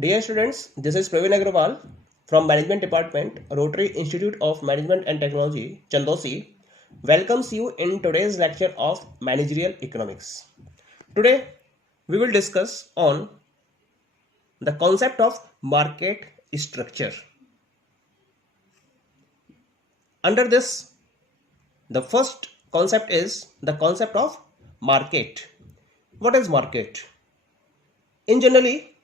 Dear students, this is Praveen Agrawal from Management Department, Rotary Institute of Management and Technology, Chandosi, welcomes you in today's lecture of Managerial Economics. Today, we will discuss on the concept of market structure. Under this, the first concept is the concept of market. What is market? In generally,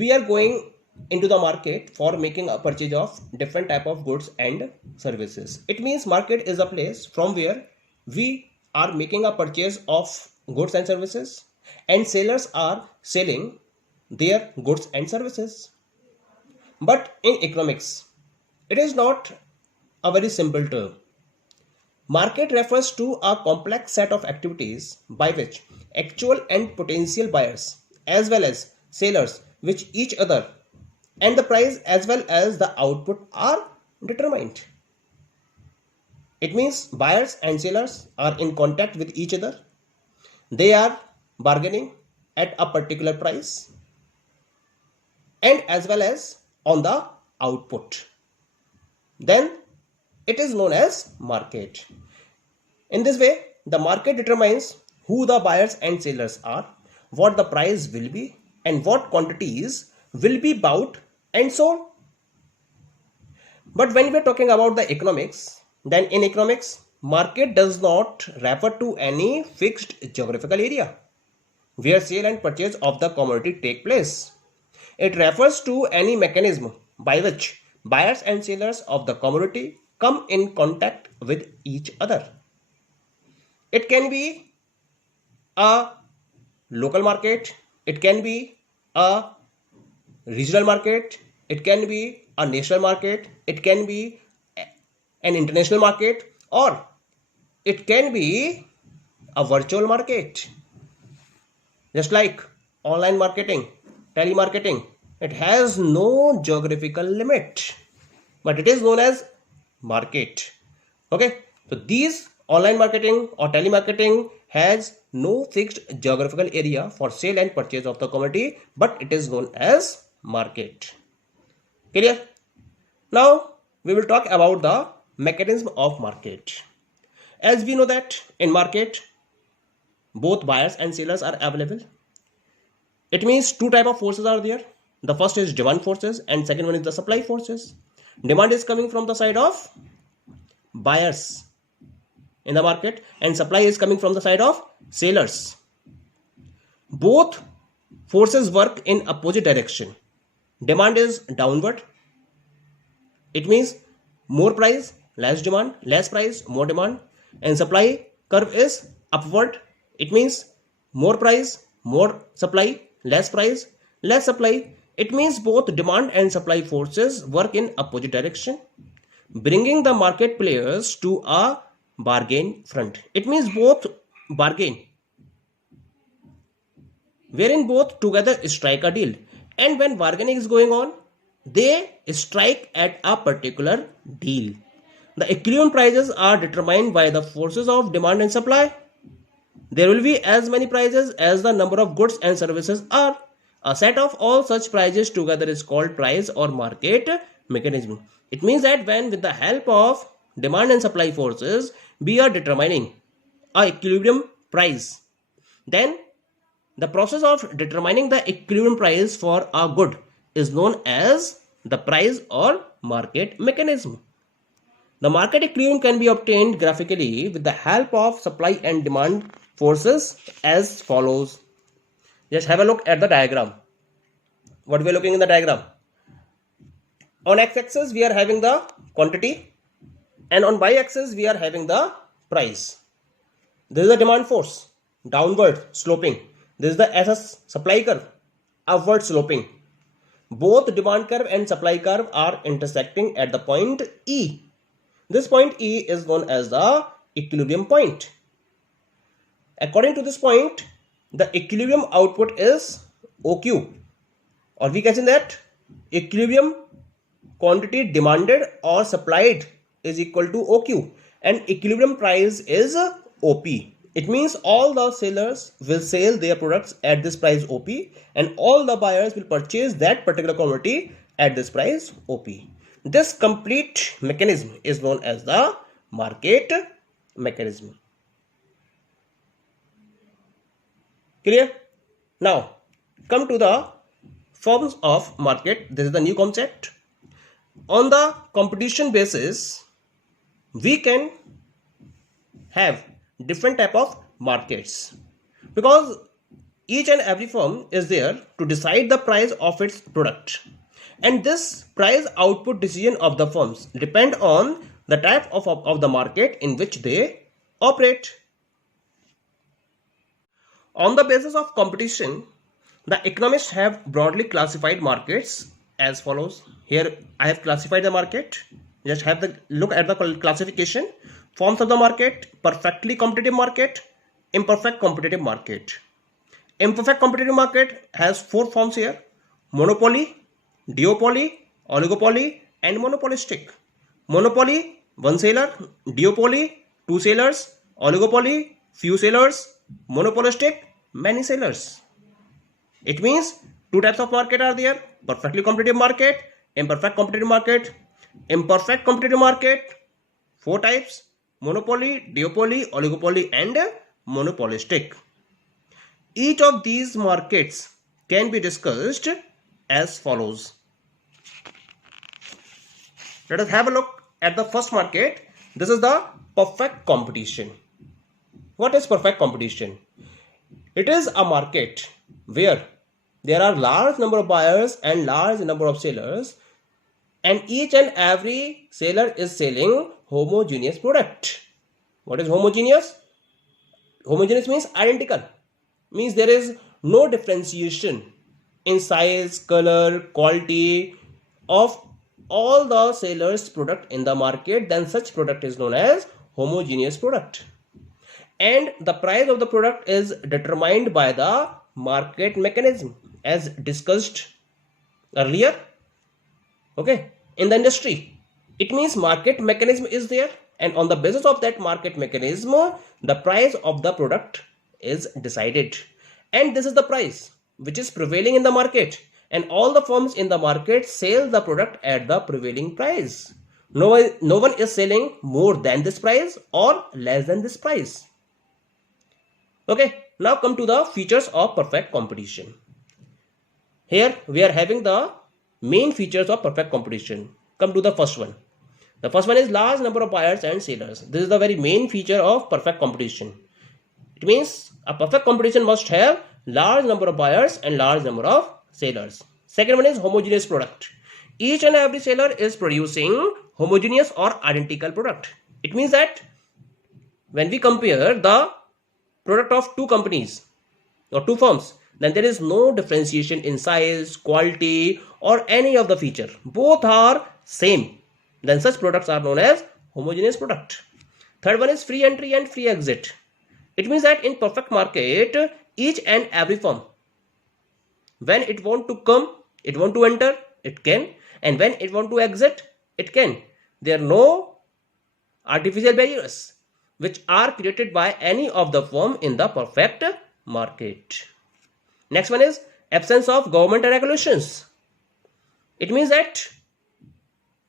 we are going into the market for making a purchase of different type of goods and services. It means market is a place from where we are making a purchase of goods and services, and sellers are selling their goods and services. But in economics, it is not a very simple term. Market refers to a complex set of activities by which actual and potential buyers as well as sellers which each other and the price as well as the output are determined. It means buyers and sellers are in contact with each other. They are bargaining at a particular price and as well as on the output. Then it is known as market. In this way, the market determines who the buyers and sellers are, what the price will be, and what quantities will be bought and sold. But when we are talking about the economics, then in economics, market does not refer to any fixed geographical area where sale and purchase of the commodity take place. It refers to any mechanism by which buyers and sellers of the commodity come in contact with each other. It can be a local market, it can be a regional market, it can be a national market, it can be an international market, or it can be a virtual market. Just like online marketing, telemarketing, it has no geographical limit, but it is known as market. Okay, so these online marketing or telemarketing has no fixed geographical area for sale and purchase of the commodity, but it is known as market. Clear? Now we will talk about the mechanism of market. As we know that in market, both buyers and sellers are available. It means two type of forces are there. The first is demand forces and second one is the supply forces. Demand is coming from the side of buyers in the market and supply is coming from the side of sellers. Both forces work in opposite direction. Demand is downward. It means more price, less demand, less price, more demand, and supply curve is upward. It means more price, more supply, less price, less supply. It means both demand and supply forces work in opposite direction, bringing the market players to a bargain front. It means both bargain, wherein both together strike a deal. And when bargaining is going on, they strike at a particular deal. The equilibrium prices are determined by the forces of demand and supply. There will be as many prices as the number of goods and services are. A set of all such prices together is called price or market mechanism. It means that when with the help of demand and supply forces, we are determining a equilibrium price, then the process of determining the equilibrium price for a good is known as the price or market mechanism. The market equilibrium can be obtained graphically with the help of supply and demand forces as follows. Just have a look at the diagram. What we are looking in the diagram. On x-axis we are having the quantity and on y-axis we are having the price. This is the demand force, downward sloping. This is the SS supply curve, upward sloping. Both demand curve and supply curve are intersecting at the point E. This point E is known as the equilibrium point. According to this point, the equilibrium output is OQ, or we can say that equilibrium quantity demanded or supplied is equal to OQ and equilibrium price is OP. It means all the sellers will sell their products at this price OP and all the buyers will purchase that particular commodity at this price OP. This complete mechanism is known as the market mechanism. Clear? Now come to the forms of market. This is the new concept. On the competition basis, we can have different type of markets because each and every firm is there to decide the price of its product, and this price output decision of the firms depend on the type of the market in which they operate. On the basis of competition, the economists have broadly classified markets as follows. Here I have classified the market. Just have the look at the classification. Forms of the market: perfectly competitive market, imperfect competitive market. Imperfect competitive market has 4 forms here: monopoly, duopoly, oligopoly, and monopolistic. Monopoly, 1 seller; duopoly, 2 sellers; oligopoly, few sellers; monopolistic, many sellers. It means 2 types of market are there: perfectly competitive market, imperfect competitive market. Imperfect competitive market, 4 types: monopoly, duopoly, oligopoly, and monopolistic. Each of these markets can be discussed as follows. Let us have a look at the first market. This is the perfect competition. What is perfect competition? It is a market where there are large number of buyers and large number of sellers, and each and every seller is selling homogeneous product. What is homogeneous? Homogeneous means identical. Means there is no differentiation in size, color, quality of all the sellers' product in the market. Then such product is known as homogeneous product. And the price of the product is determined by the market mechanism as discussed earlier. Okay, in the industry, it means market mechanism is there, and on the basis of that market mechanism, the price of the product is decided, and this is the price which is prevailing in the market, and all the firms in the market sell the product at the prevailing price. No one is selling more than this price or less than this price. Okay, now come to the features of perfect competition. Here we are having the main features of perfect competition. Come to the first one. The first one is large number of buyers and sellers. This is the very main feature of perfect competition. It means a perfect competition must have large number of buyers and large number of sellers. Second one is homogeneous product. Each and every seller is producing homogeneous or identical product. It means that when we compare the product of 2 companies or 2 firms, then there is no differentiation in size, quality, or any of the feature. Both are same. Then such products are known as homogeneous product. Third one is free entry and free exit. It means that in perfect market, each and every firm, when it want to come, it want to enter, it can, and when it want to exit, it can. There are no artificial barriers which are created by any of the firm in the perfect market. Next one is absence of government regulations. It means that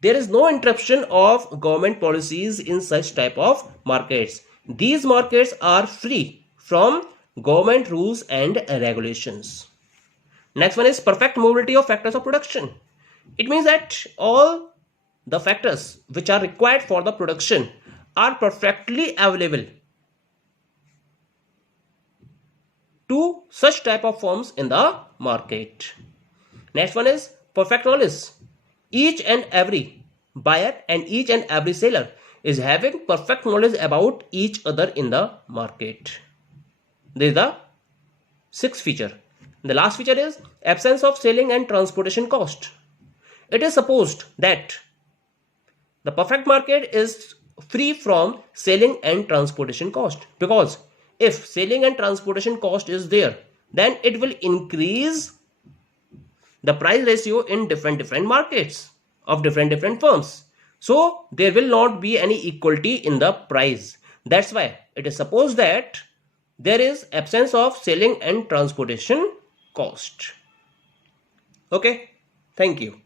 there is no interruption of government policies in such type of markets. These markets are free from government rules and regulations. Next one is perfect mobility of factors of production. It means that all the factors which are required for the production are perfectly available to such type of firms in the market. Next one is perfect knowledge. Each and every buyer and each and every seller is having perfect knowledge about each other in the market. This is the 6th feature. The last feature is absence of selling and transportation cost. It is supposed that the perfect market is free from selling and transportation cost, because if selling and transportation cost is there, then it will increase the price ratio in different markets of different firms. So there will not be any equality in the price. That's why it is supposed that there is absence of selling and transportation cost. Okay, thank you.